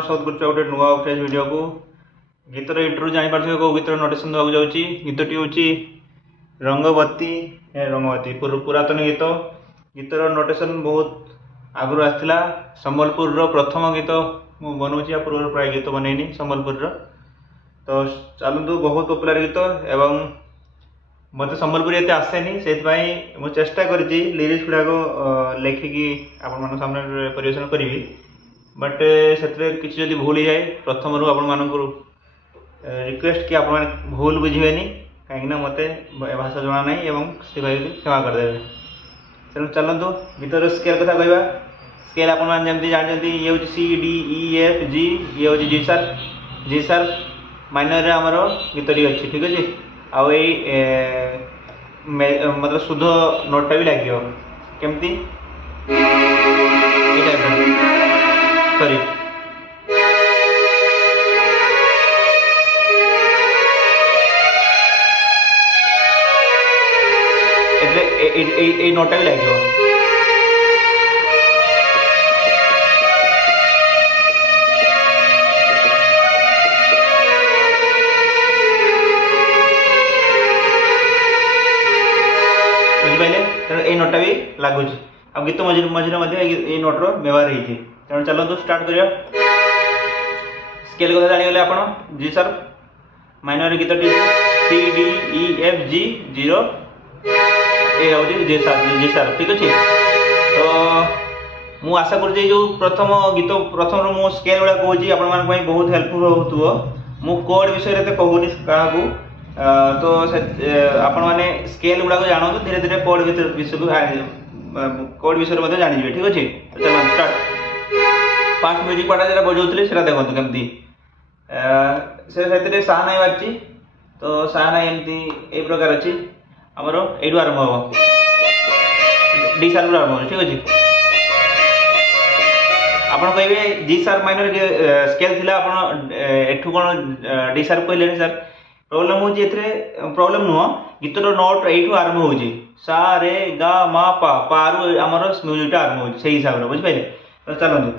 स्वागत कर गोटे नुआ फ्रेश वीडियो को गीतर इंट्रो जानी पार्थिव को गीतर नोटेशन देवाक जाउची गीतटी होची रंगवती रंगवती पुरातन गीत गीतर नोटेशन बहुत आगु आसला संबलपुर रो प्रथम गीत मु बनौची या पूर्व प्राय गीत बनैनी संबलपुर रो तो चलतु बहुत पॉपुलर गीत एवं मत संबलपुरी एते आसेनी से मु चेष्टा करछि लिरिक्स गुड़ाक लेखिकी आपण मान सामने परिवेशन करी बट से किसी जदि भूल जाए प्रथम रू आपण मान रिक्वेस्ट कि आपण भूल बुझेनि कहीं मत भाषा जना ना से क्षमा करदे तेणु चलतु गीतर स्केल कथा कहवा स्केल आपमती जानते ये हूँ सी डी ई एफ जी ये हूँ जी सार माइनर आमर गीतटी अच्छी ठीक अच्छे आउ मतलब शुद्ध नोटा भी लगे केमती सॉरी नोटा भी लगे बुझे नोटा भी लगुच आ गीत मझे मझे नोटर व्यवहार होती तेणु चलते स्टार्ट करिया स्केल कथा जानीगले आपण जी सर माइनर गीतटी C D E F G zero A हूँ जी सर ठीक अच्छे तो मु आशा कर जो प्रथम गीत प्रथम मु स्केल गुड़ा कहूँ आपण बहुत हेल्पफुल हो मु कोड विषय तो कहूनी क्या तो आपण मैंने स्केल गुड़ा जानते धीरे धीरे कोड विषय कोड विषय जानिए ठीक अच्छे चलो स्टार्ट फास्ट म्यूजिक पार्ट जरा बजाऊे से देखो कमी से साहनाई बाजी तो साहनाई एमती ए प्रकार अच्छी आमर यू आरंभ हम डी सार आरंभ हो ठीक अच्छे आपड़ कहे जी सार माइनर स्केल थी एठू कौन डी सार कहले सर प्रॉब्लम हो प्रॉब्लम नुह गीतर नोट यू आरंभ हो सा रे गा मा पा पारु आमर म्यूजिक आरंभ हो हिसाब से बुझिपारे तो चलतु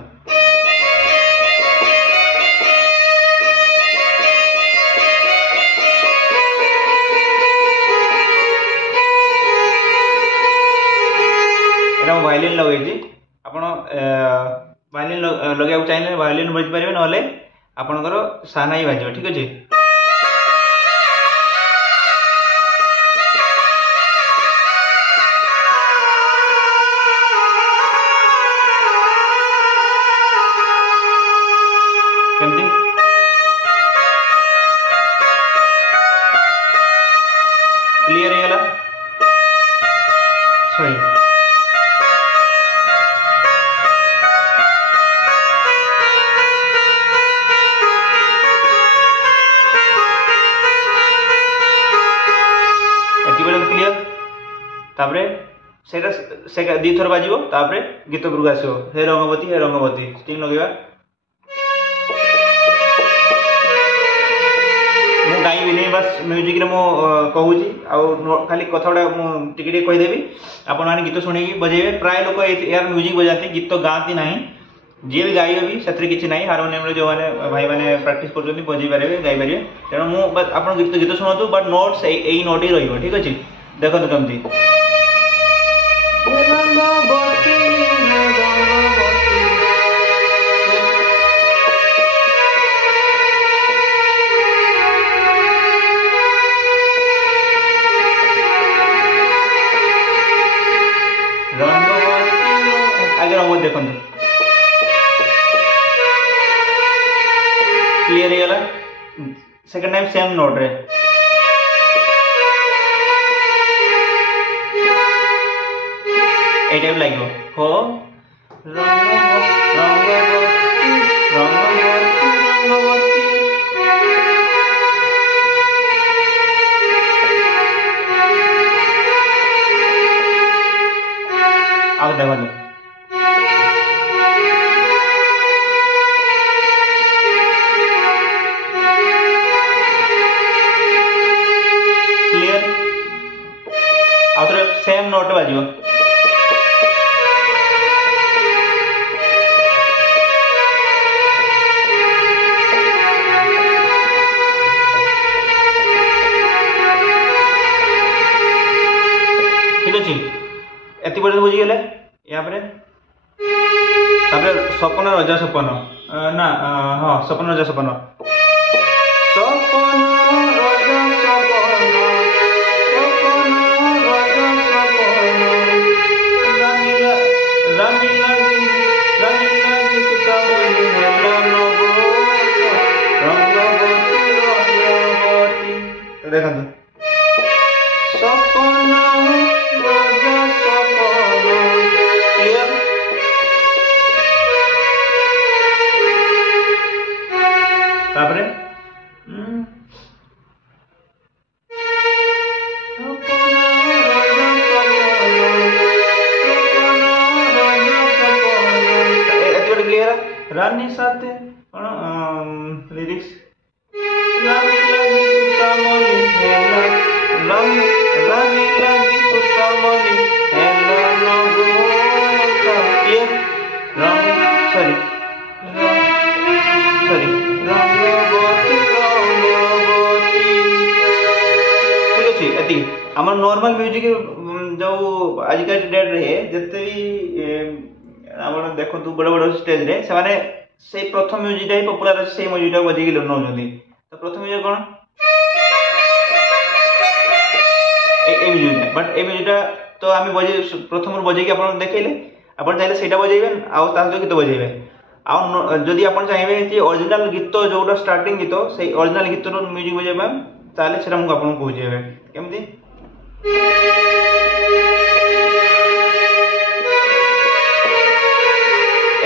वायलिन लगे आपण वायलिन लगे चाहिए वायलिन बजाई ना आपणकर साहनाई बाज ठीक अच्छे क्लियर है सॉरी तापरे सेटा दी थर बाजिबो तापरे गीत गुरु आसो हे रंगवती स्टिंग लगेगा मु गाइबी नहीं बस म्यूजिक रे मु कहूची आ खाली कथा गुड़ा मु टिके कहीदेवी आपण माने गीत शुणी बजेबे प्राय लोक यार म्यूजिक बजाती गीत गाती ना जी भी गाइबे भी से किसी ना हारमोनियम जो मैंने भाई मैंने प्राक्ट कर बजे पारे गाई पारे तेणु मुझे गीत शुणु बट नोट्स यही नोट ही रही ठीक अच्छे देखो कमती आगे रंग देखो क्लियर है सेकंड टाइम सेम नोट रे ए टाइप लगे हो अब देखो क्लियर सेम नोट बाजिबो बुझीगले यहाँ सपन रजा सपन ना हाँ सपन रजा सपन सपन रजा सपन सपन रजा सपन रानी रानी लागी सुता मोली हेला नगो रंगवती रंगवती देखो सपन रजा सपन क्लियर तापरे रानी साथे लिरिक्स रानी लगी सुता मोली हेला रानी लगी सुता मोली हेला नगोता क्लियर सॉरी रंगवती ठीक अच्छे एति आम नॉर्मल म्यूजिक जो आजिका डेट रे जिते भी आप देखो बड़ बड़ स्टेज रे से प्रथम म्यूजिक ही पॉपुलर अच्छे से म्यूजिक बजेगी नौ तो प्रथम म्यूजिक कौन म्यूजिक बट ए म्यूजिक तो आम बजे प्रथम बजेगी आप देखले आप चाहिए से बजेबे आउ गीत बजेबे आदि आप चाहिए कि ओरिजिनल गीत जोटा स्टार्टिंग गीत से ओरिजिनल गीत म्यूजिक बजेबा ताले से आपको बुझेबे केमती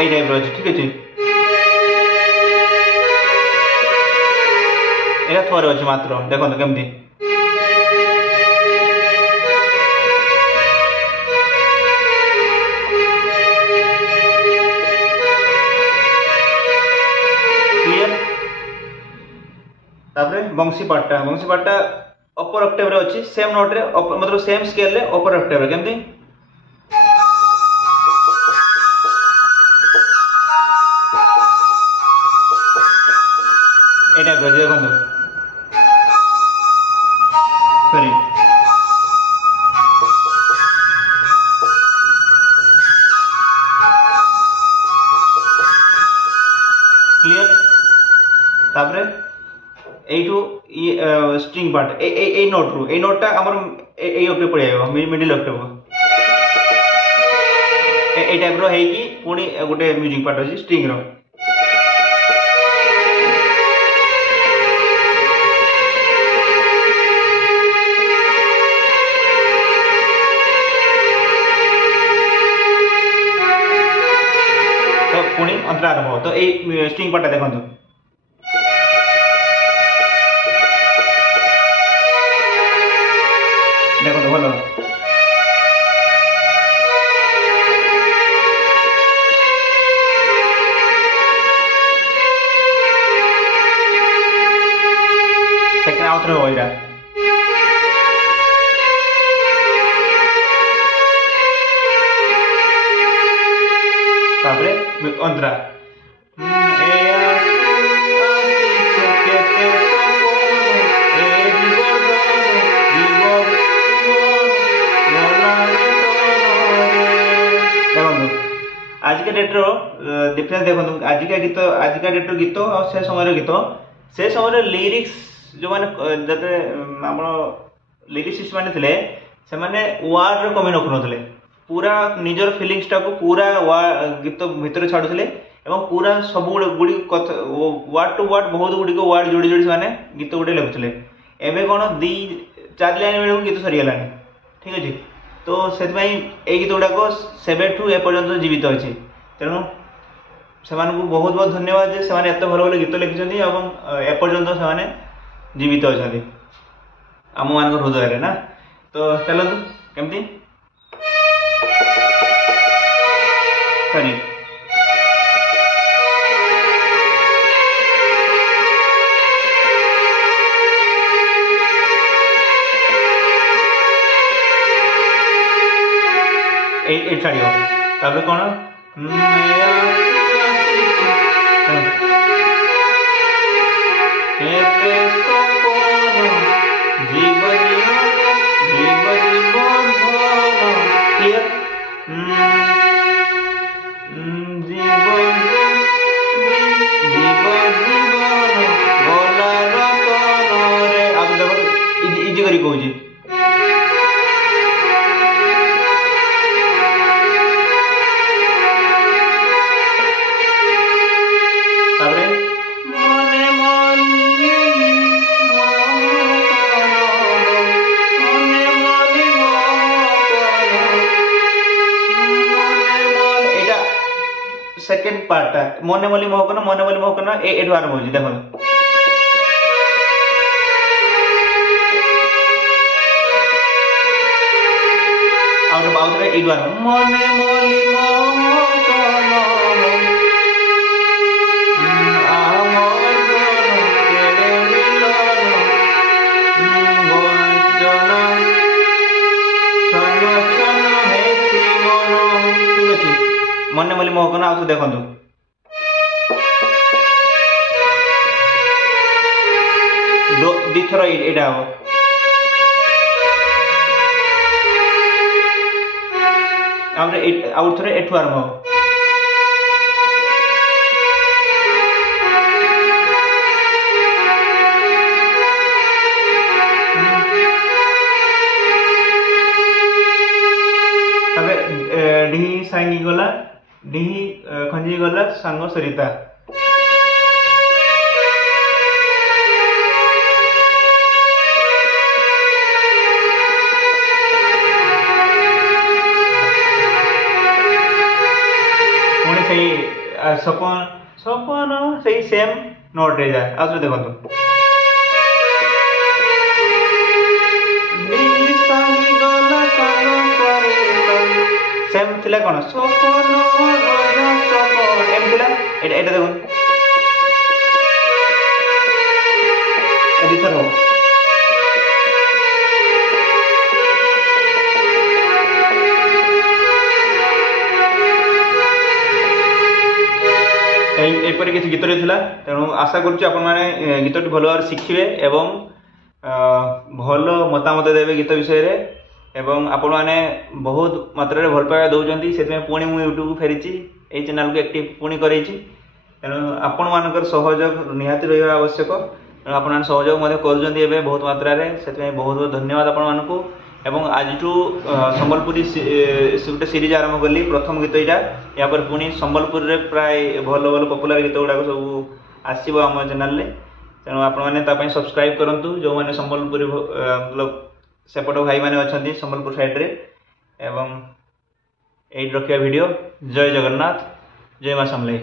এই টাইপ রয়েছে ঠিক আছে এটা থরে আছে মাত্র দেখুন কেমতি क्लियर तापरे बंशी पार्टटा अपर ऑक्टेव रे अछि सेम नोट रे मतलब सेम स्केल रे अपर ऑक्टेव रे केमति एटा देखो सॉरी क्लियर तापरे एठू स्ट्रिंग पार्ट ए नोट रू ए नोटटा हमर ए ऑक्टेव पड़े आयो मिडिल ऑक्टेव ए टाइप रो है कि पुनी गोटे म्यूजिक पार्ट अछि स्ट्रिंग रो पुणी अंतरा आरंभ तो ये स्ट्रिंग पार्ट देखो देखो भल सेकंड आउट रे होइरा तापरे अंतरा आजिका डेट डिफरेंस देखो आजिका डेट गीत और से समय गीत से समय लिरिक्स जो माने जते हमर लिरिसिस्ट माने थिले से माने वर्ड रे कमी रखुनथले पूरा निजर फिलिंग्स टा को पूरा गीत भीतर छाड़ुले एवं पूरा सब गुड़ी वर्ड टू वर्ड बहुत गुड़ी को वर्ड जोड़ी जोड़ी माने गीत गुटे लिखुले एबे कोन 2-4 लाइन बेलू गीत सरी गलानी ठीक अछि तो सेतमै ए गीत गुडा को 7 टू ए पर्यंत जीवित अछि तेनु सेमान को बहुत बहुत धन्यवाद जे सेमान एत भलो भलो गीत लिखिसथि एवं ए पर्यंत सेमाने जीवित अछथि आम मान हृदय रे ना तो चलो केमती सॉरी ए छाड़ियो ताबे कोन करी कहूँ सेकेंड पार्टा मने मली मोहकन एठू आरंभ होची देखो आउथरे एठू आरंभ मने मली मोहकन मने मली मोहकन आउ देखु दिथर एटा हम आउ थे एठू आरंभ हम ढी सांगी गला ढी खंजी गला सांग सरिता पुणी से सपन सपन से सेम नोट रे जा आज देखो सेम थिला कोन सपन रोजा सपन एम थिला एटा एटा देखो एडिटर हो एपरि किसी गीत रे थिला तेणु आशा करूची आपण माने गीतटी भलो भाव शिखिबे एवं भलो मतामत देबे गीत विषय रे एवं आपण मैंने बहुत मात्रा रे भल पाइबा दौरान से पुणी मुझे यूट्यूब को फेरी ये चैनल को एक्टिव पुणी कर तेणु आपण मानकर सहयोग निहाती रहा आवश्यक तेणु आप सहयोग कर बहुत मात्रा रे से बहुत बहुत धन्यवाद आपण मानकू एवं आज संबलपुरी गोटे सीरीज आरंभ कली प्रथम गीत यहाँ या पर पुणी संबलपुर रे प्राय भल भल पपुलर गीत गुड़ाक सब आसो आम चैनल तेणु आपने सब्सक्राइब करूँ जो मैंने संबलपुरी मतलब सेपट भाई माने अच्छा संबलपुर साइड रे एवं एट रखिया वीडियो जय जगन्नाथ जय मां समलेई।